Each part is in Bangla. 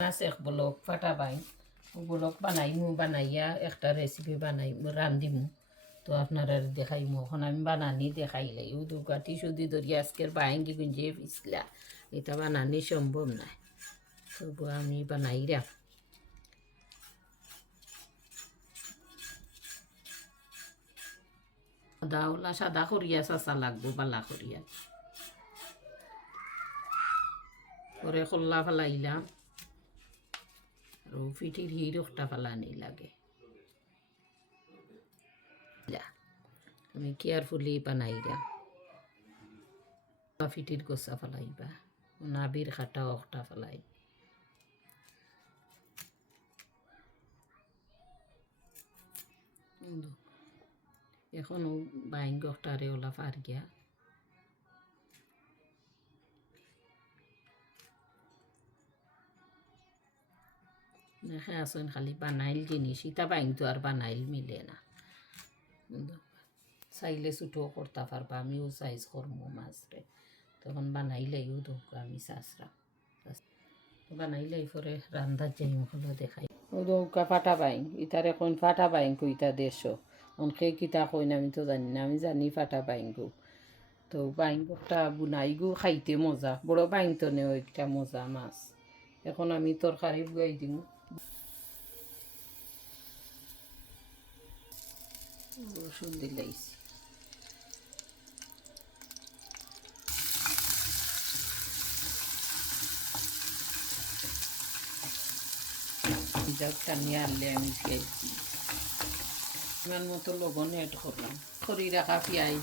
মাছ এক ব্লক ফাটা পাই ব্লক বানাইমু বানাইয়া একটা রেসিপি বানাই রান্ধিমু তো আপনারা দেখাইমু এখন আমি বানানি দেখাইলাই ও দুর্গাটি সুদি ধরি আজকের বাইঙ্গি গুঞ্জিয়ে পিছলা এটা বানানি সম্ভব নয় তবু আমি বানাইরা সাদা সাদা করিয়া চাচা লাগবো বালা করিয়া পরে খোল্লা ফেলাইলাম আর ফিটির হিরোটা ফেলানি লাগে আমি কেয়ারফুলি বানাইরা ফিটির গোসা ফেলাইবা নাবির খাটা অখটা ফেলাই এখনও বাইঙ্গ অখটারে ওলা ফার গিয়া দেখে আসুন খালি বানাইল জিনিস ইটা বাইং তো আর বানাইল মিলে না চাইলে ছোটো করতে পারবা আমিও সাইজ করবো মাছরে তখন বানাইলেও দোক আমি চাষরা বানাইলেই পরে রান্ধার যাই হলো দেখাই ও দৌকা ফাটা বাইং ইটার এখন ফাটা বাইং ইটা দেশো অনকে কিতা কইন আমি তো জানি না আমি জানি ফাটা বাইঙ্গু তো বাইঙ্গটা বুনাইগু খাইতে মজা বড় বাইং তো নেও একটা মজা মাছ এখন আমি তরকারি বুয়াই দিম রসুন দিলাইছি টানিয়ে আনলে আমি পেঁয়াজ দিই ইমান মতো লবণ এড করলাম খড়ি রাখা পেঁয়াজ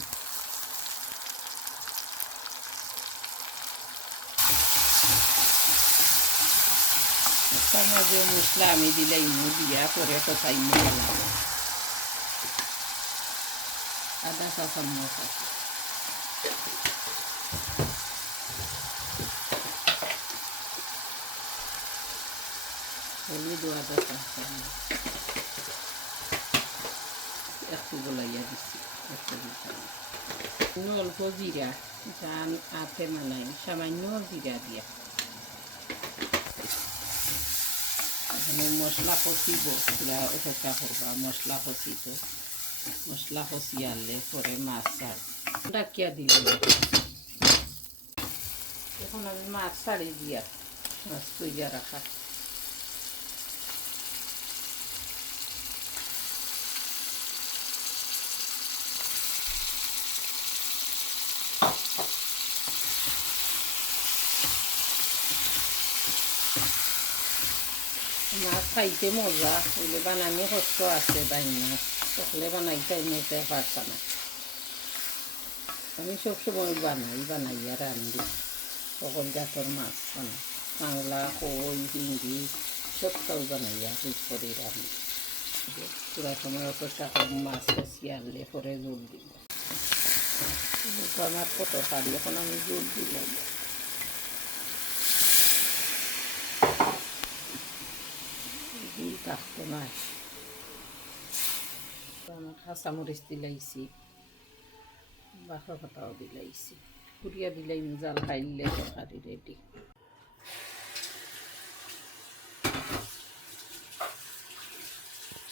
তার মাঝে মশলা আমি দিলাই দিয়া পরে কষাই নিলাম আদা চা চামচ আছে হলুদ আদা চা চামচ একটু গলাইয়া দিচ্ছি অল্প জিরা জান আতে মানাই সামান্য জিরা দিয়া এখানে মশলা কষিব পুরা অপেক্ষা করবা মশলা কষিব মশলা কষি আনলে পরে মাছ ছাড় ডাকিয়া দিলে এখন আমি মাছ ছাড়ি দিয়া মাছ তৈয়া রাখা মাছ খাইতে মজা হইলে বানানি কষ্ট আছে বাইনা সকলে বানাইতে নিতে পারত না আমি সবসময় বানাইয়া রান্ধি সকল জাতর মাছ বানাই বাংলা কই হিন্দি সবটাও বানাইয়া ঠিক করে রান্ধি পুরা সময় অপেক্ষা করব মাছ কষি আনলে পরে জোর দিব আমার কত পারি এখন আমি জোর দিলাম থাকতো না আমার কাঁচামরিচ দিলাইছি বাখা ফাটাও দিলাইছি পুরিয়া দিলাই জাল খাইলে তরকারি রেডি